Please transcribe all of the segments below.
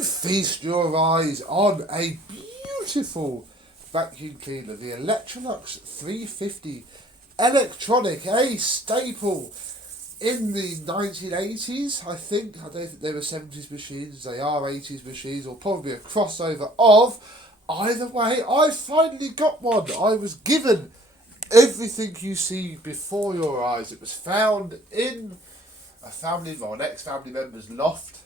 you feast your eyes on a beautiful vacuum cleaner, the Electrolux 350 electronic, a staple in the 1980s, I think. I don't think they were 70s machines, they are 80s machines, or probably a crossover of. Either way, I finally got one. I was given everything you see before your eyes. It was found in a family, or an ex-family member's loft.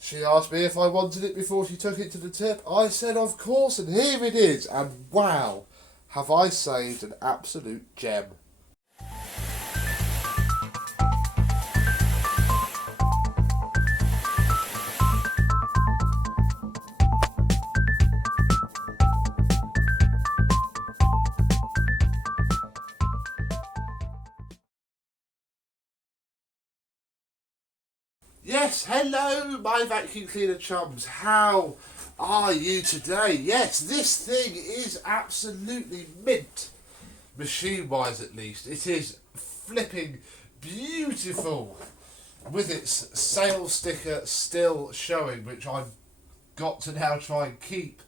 She asked me if I wanted it before she took it to the tip. I said of course, and here it is, and wow, have I saved an absolute gem. Yes, hello my vacuum cleaner chums, how are you today? Yes, this thing is absolutely mint, machine wise at least. It is flipping beautiful with its sales sticker still showing, which I've got to now try and keep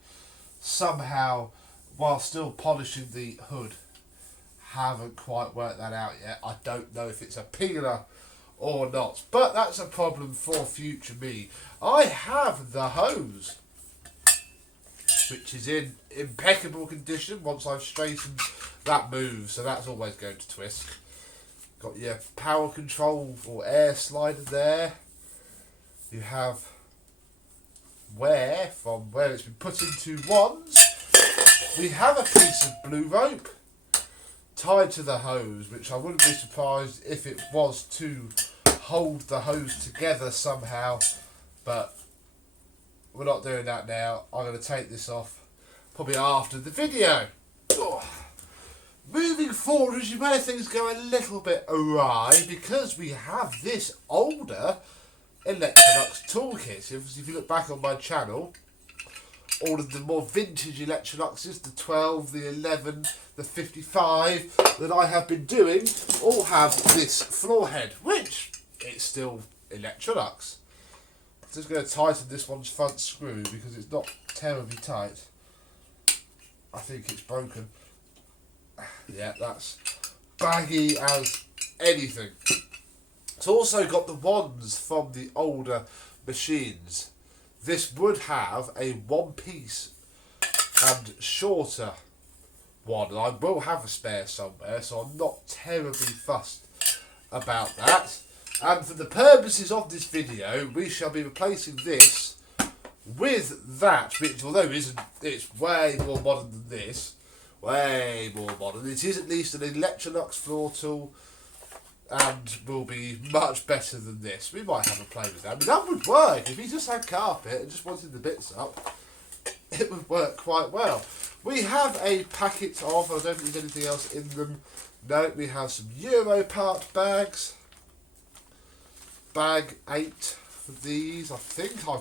somehow while still polishing the hood. Haven't quite worked that out yet. I don't know if it's a peeler or not, but that's a problem for future me. I have the hose, which is in impeccable condition once I've straightened that move, so that's always going to twist. Got your power control or air slider there. You have wear from where it's been put into wands. We have a piece of blue rope tied to the hose, which I wouldn't be surprised if it was to hold the hose together somehow, but we're not doing that now. I'm going to take this off probably after the video. Oh. Moving forward, as you may, things go a little bit awry because we have this older Electrolux toolkit. If you look back on my channel, all of the more vintage Electroluxes, the 12, the 11, the 55 that I have been doing, all have this floor head, which it's still Electrolux. I'm just going to tighten this one's front screw because it's not terribly tight. I think it's broken. Yeah, that's baggy as anything. It's also got the wands from the older machines. This would have a one piece and shorter one, and I will have a spare somewhere, so I'm not terribly fussed about that. And for the purposes of this video, we shall be replacing this with that, which although it's way more modern than this, way more modern, it is at least an Electrolux floor tool and will be much better than this. We might have a play with that. I mean, that would work. If you just had carpet and just wanted the bits up, it would work quite well. We have a packet of, I don't think there's anything else in them. No, we have some Euro part bags. Bag 8 for these. I think I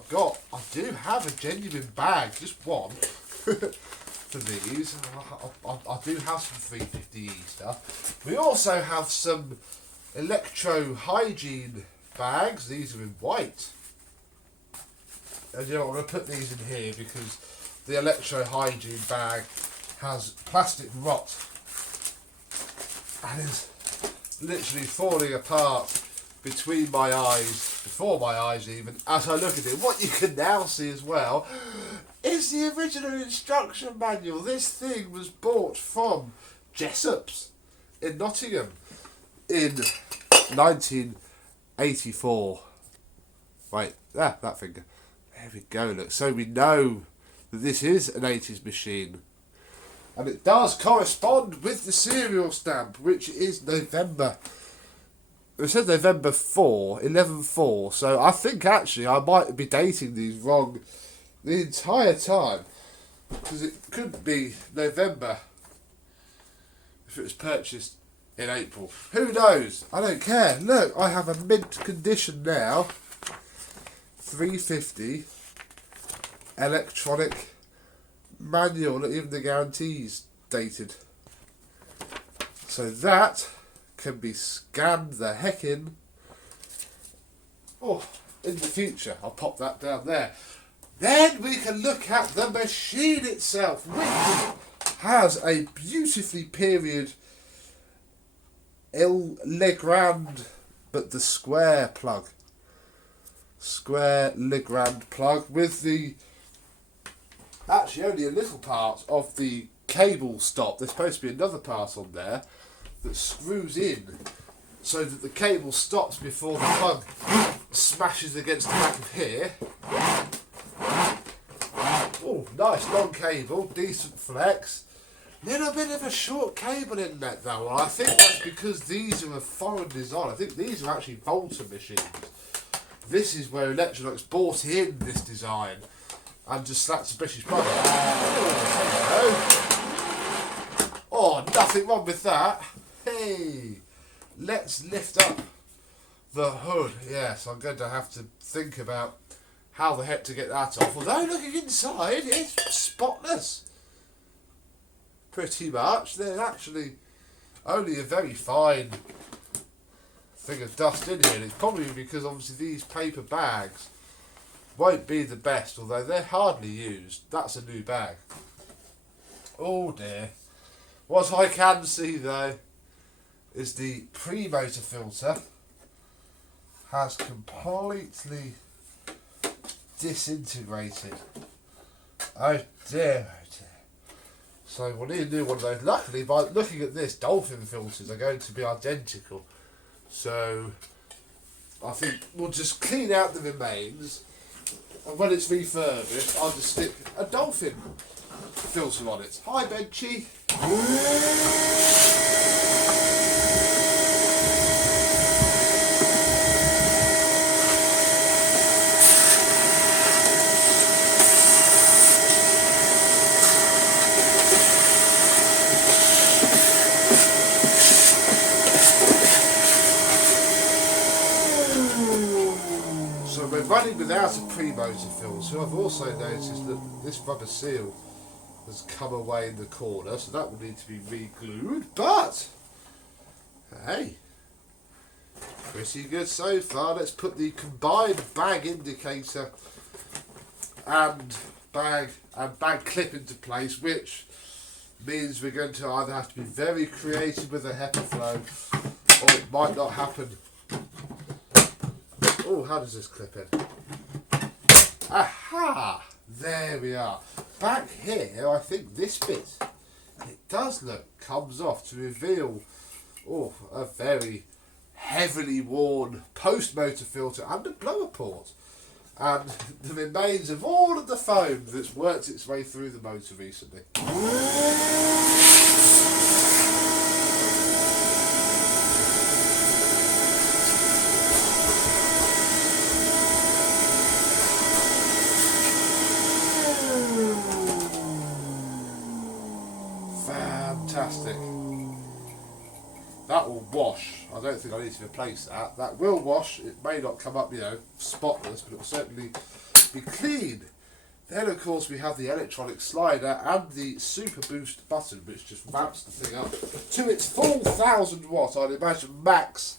do have a genuine bag, just one, for these. I do have some 350E stuff. We also have some electro hygiene bags. These are in white. And you know, I'm going to put these in here because the electro hygiene bag has plastic rot and is literally falling apart between my eyes, before my eyes even, as I look at it. What you can now see as well is the original instruction manual. This thing was bought from Jessop's in Nottingham in 1984. Wait, that finger. There we go, look. So we know that this is an 80s machine. And it does correspond with the serial stamp, which is November. It says November 4, 11/4, so I think actually I might be dating these wrong the entire time, because it could be November if it was purchased in April. Who knows? I don't care. Look, I have a mint condition now. 350 electronic manual, even the guarantee's dated. So that can be scanned the heck in. Oh, in the future. I'll pop that down there. Then we can look at the machine itself, which has a beautifully period Legrand, but the square plug. Square Legrand plug with the, actually only a little part of the cable stop. There's supposed to be another part on there that screws in so that the cable stops before the plug smashes against the back of here. Oh, nice long cable, decent flex. Little bit of a short cable in that though. I think that's because these are a foreign design. I think these are actually Volta machines. This is where Electrolux bought in this design and just slapped a British plug. Oh, nothing wrong with that. Hey, let's lift up the hood. Yes, I'm going to have to think about how the heck to get that off. Although looking inside, it's spotless. Pretty much. There's actually only a very fine thing of dust in here. It's probably because obviously these paper bags won't be the best, although they're hardly used. That's a new bag. Oh dear. What I can see though is the pre-motor filter has completely disintegrated. Oh dear, oh dear. So we'll need a new one of those. Luckily, by looking at this, dolphin filters are going to be identical. So I think we'll just clean out the remains, and when it's refurbished, I'll just stick a dolphin filter on it. Hi, Benchy. Running without a pre-motor filter, I've also noticed that this rubber seal has come away in the corner, so that will need to be re-glued, but hey, pretty good so far. Let's put the combined bag indicator and bag clip into place, which means we're going to either have to be very creative with a HEPA flow, or it might not happen. Oh, how does this clip in? Aha! There we are. Back here, I think this bit, it does look, comes off to reveal, oh, a very heavily worn post-motor filter and a blower port. And the remains of all of the foam that's worked its way through the motor recently. Fantastic. That will wash. I don't think I need to replace that. That will wash. It may not come up, spotless, but it will certainly be clean. Then, of course, we have the Electrolux slider and the Super Boost button, which just ramps the thing up to its full 1000 watt. I'd imagine max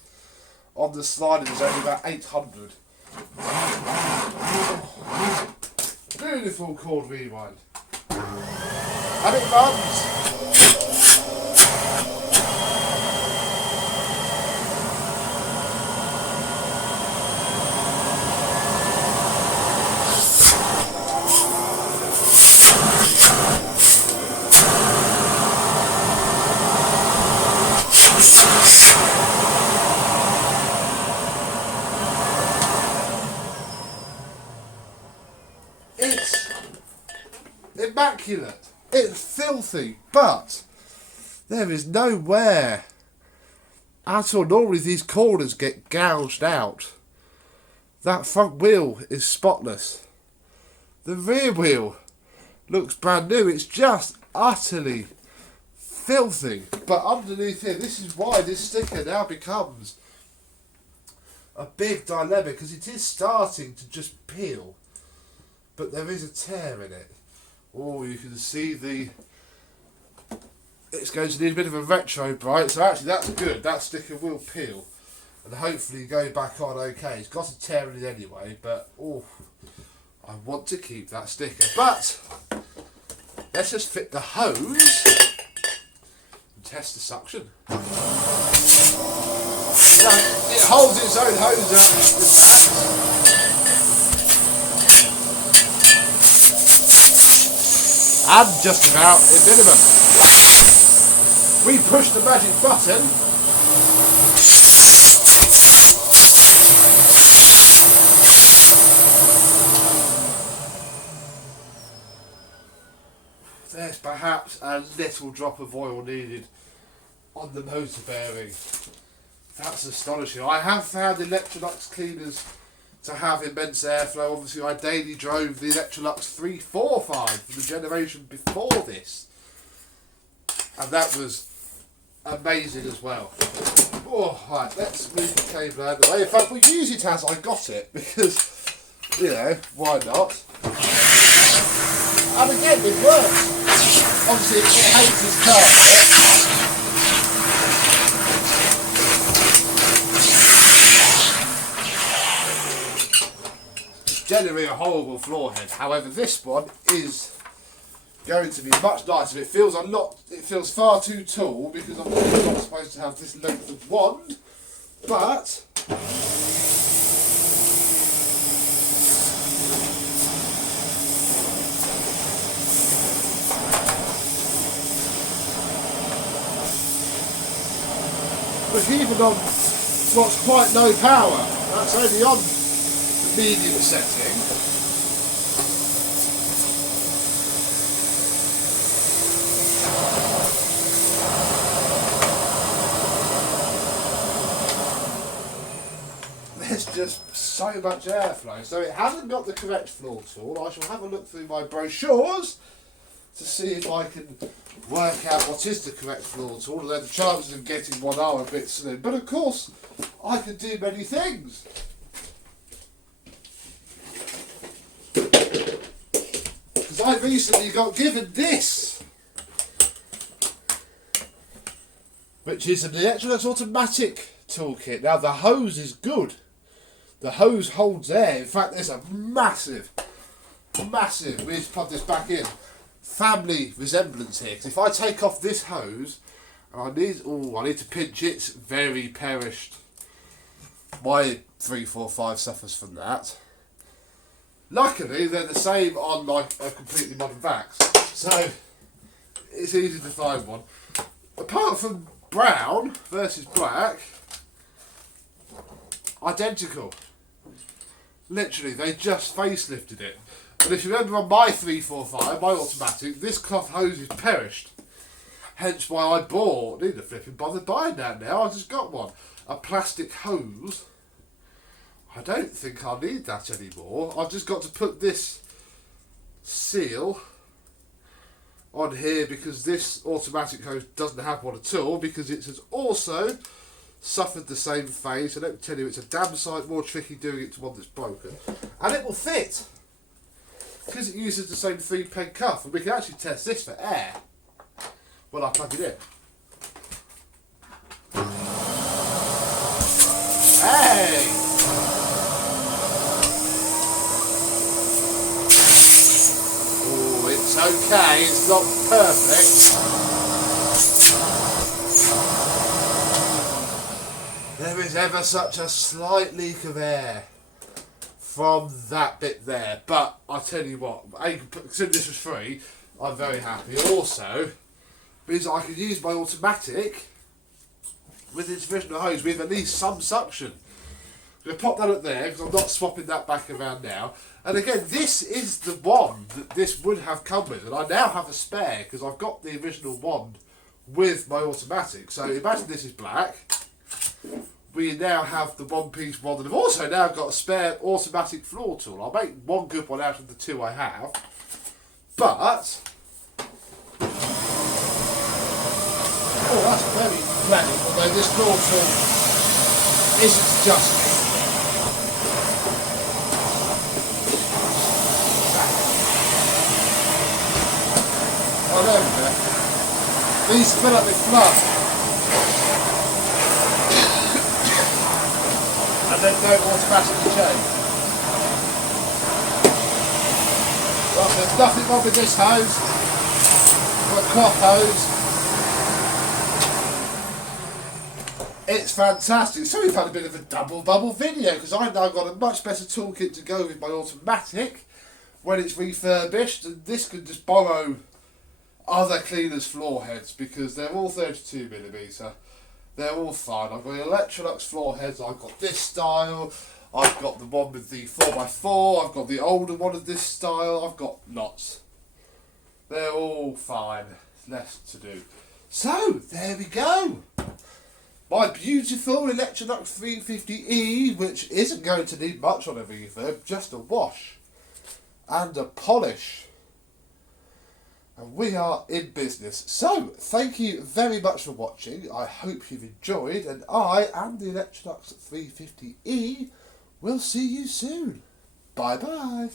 on the slider is only about 800. Beautiful chord rewind. And it runs. It's immaculate. It's filthy, but there is no wear at all. Normally these corners get gouged out. That front wheel is spotless. The rear wheel looks brand new. It's just utterly filthy. But underneath here, this is why this sticker now becomes a big dilemma, because it is starting to just peel. But there is a tear in it. Oh, you can see it's going to need a bit of a retro bright, so actually that's good. That sticker will peel. and hopefully go back on okay. It's got to tear it anyway, but oh, I want to keep that sticker. But let's just fit the hose and test the suction. It holds its own hose up with that. And just about a minimum. We push the magic button. There's perhaps a little drop of oil needed on the motor bearing. That's astonishing. I have found Electrolux cleaners to have immense airflow. Obviously I daily drove the Electrolux 345 from the generation before this, and that was amazing as well. Oh, right, let's move the cable out of the way. In fact, we'll use it as I got it, because, you know, why not? And again, it works. Obviously it hates its carpet. Generally a horrible floor head. However, this one is going to be much nicer. It feels far too tall because I'm not supposed to have this length of wand, but we're even on what's quite low power. That's only on medium setting. There's just so much airflow. So it hasn't got the correct floor tool. I shall have a look through my brochures to see if I can work out what is the correct floor tool, although the chances of getting one are a bit slim. But of course, I can do many things. Because I recently got given this, which is an Electrolux automatic toolkit. Now the hose is good. The hose holds air. In fact, there's a massive, we just put this back in, family resemblance here. Because if I take off this hose, and I need to pinch it, it's very perished. My 345 suffers from that. Luckily, they're the same on like a completely modern vax, so it's easy to find one. Apart from brown versus black, identical. Literally, they just facelifted it. But if you remember on my 345, my automatic, this cloth hose is perished. Hence why I bought, need to flipping bother buying that now, I just got one. A plastic hose. I don't think I'll need that anymore. I've just got to put this seal on here because this automatic hose doesn't have one at all, because it has also suffered the same fate. So let me tell you, it's a damn sight more tricky doing it to one that's broken. And it will fit, because it uses the same 3-peg cuff, and we can actually test this for air when I plug it in. Hey! Oh, it's okay, it's not perfect. There is ever such a slight leak of air from that bit there, but I tell you what, considering this was free, I'm very happy. Also, means I can use my automatic with its original hose with at least some suction. I'm going to pop that up there because I'm not swapping that back around now. And again, this is the wand that this would have come with, and I now have a spare because I've got the original wand with my automatic. So imagine this is black. We now have the one-piece wand, and I've also now got a spare automatic floor tool. I'll make one good one out of the two I have, but oh, that's very pleasant, although this floor tool isn't adjusting. Oh, there we go. These fill up with fluff. and then don't automatically change. Well, there's nothing wrong with this hose. Got a cloth hose. It's fantastic. So we've had a bit of a double bubble video because I've now got a much better toolkit to go with my automatic when it's refurbished, and this can just borrow other cleaners' floor heads because they're all 32mm. They're all fine. I've got the Electrolux floor heads. I've got this style. I've got the one with the 4x4. I've got the older one of this style. I've got lots. They're all fine. Less to do. So there we go. My beautiful Electrolux 350E, which isn't going to need much on a refurb, just a wash and a polish. And we are in business. So, thank you very much for watching. I hope you've enjoyed, and I and the Electrolux 350E will see you soon. Bye bye.